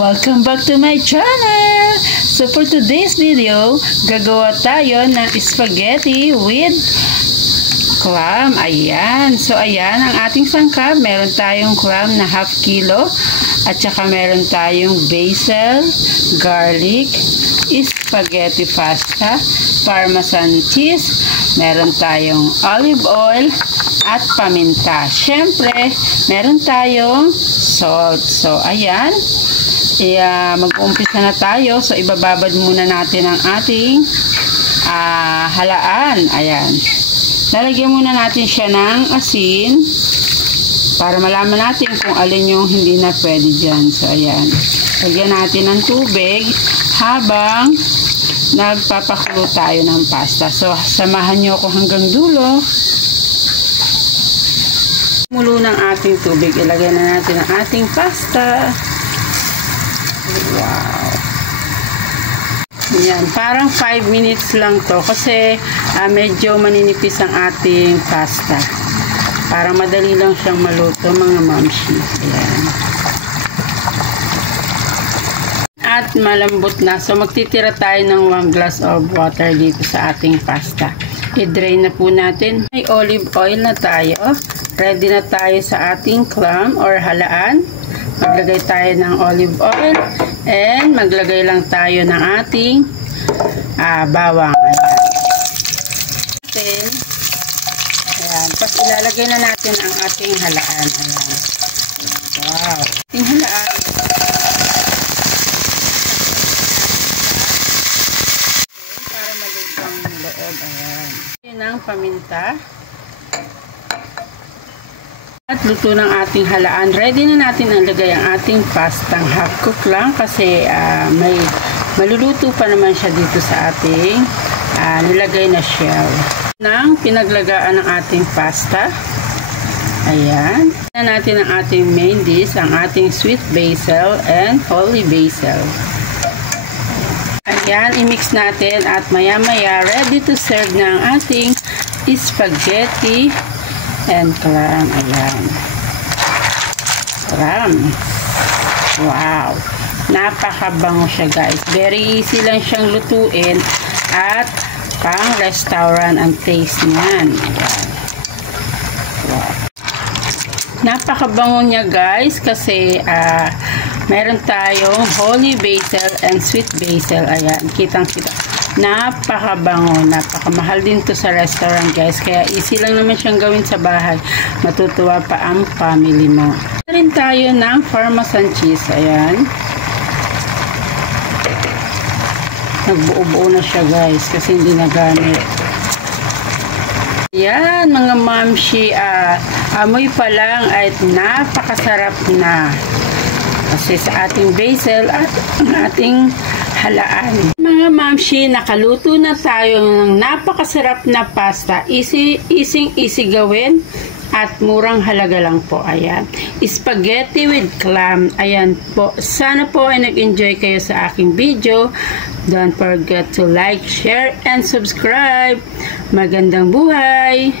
Welcome back to my channel! So for today's video, gagawa tayo ng spaghetti with clam. Ayan. So ayan ang ating sangkap. Meron tayong clam na half kilo. At saka meron tayong basil, garlic, spaghetti pasta, parmesan cheese, meron tayong olive oil, at paminta. Syempre, meron tayong salt. So ayan. Mag-uumpisa na tayo. So, ibababad muna natin ang ating halaan. Ayan. Lalagyan muna natin siya ng asin para malaman natin kung alin yung hindi na pwede dyan. So, ayan. Lagyan natin ng tubig habang nagpapakulo tayo ng pasta. So, samahan nyo ako hanggang dulo. Mulo ng ating tubig. Ilagay na natin ang ating pasta. Wow. Yan, parang 5 minutes lang to kasi medyo maninipis ang ating pasta. Parang madali lang siyang maluto mga mamshi. Ayan. At malambot na. So magtitira tayo ng 1 glass of water dito sa ating pasta. I-drain na po natin. May olive oil na tayo. Ready na tayo sa ating clam or halaan. Maglagay tayo ng olive oil and maglagay lang tayo ng ating bawang. Ayan. Ayan. Tapos ilalagay na natin ang ating halaan. Ayan. Wow. Ating halaan. Para maluto ang loob. Ayan. Ayan ang paminta. At luto ng ating halaan. Ready na natin ang lagay ang ating pastang half cook lang kasi may maluluto pa naman siya dito sa ating nilagay na shell. Nang pinaglagaan ng ating pasta. Ayan. Na natin ang ating main dish, ang ating sweet basil and holy basil. Ayan, i-mix natin at maya-maya ready to serve na ang ating spaghetti and clam. Ayan. Clam. Wow. Napakabango siya guys. Very easy lang siyang lutuin at pang restaurant ang taste niyan. Ayan. Wow. Napakabango niya guys kasi meron tayong holy basil and sweet basil. Ayan. Kitang-kita. Napakabango, napakamahal din to sa restaurant guys, kaya easy lang naman siyang gawin sa bahay, matutuwa pa ang family mo. Rin tayo ng parmesan cheese. Ayan, nagbuo-buo na siya guys kasi hindi nagamit. Ayan mga mamshi, amoy pa lang ay napakasarap na kasi sa ating basil at ang ating halaan. Mga mamshi, nakaluto na tayo ng napakasarap na pasta. Easy gawin at murang halaga lang po. Ayan. Spaghetti with clam. Ayan po. Sana po ay nag-enjoy kayo sa aking video. Don't forget to like, share, and subscribe. Magandang buhay!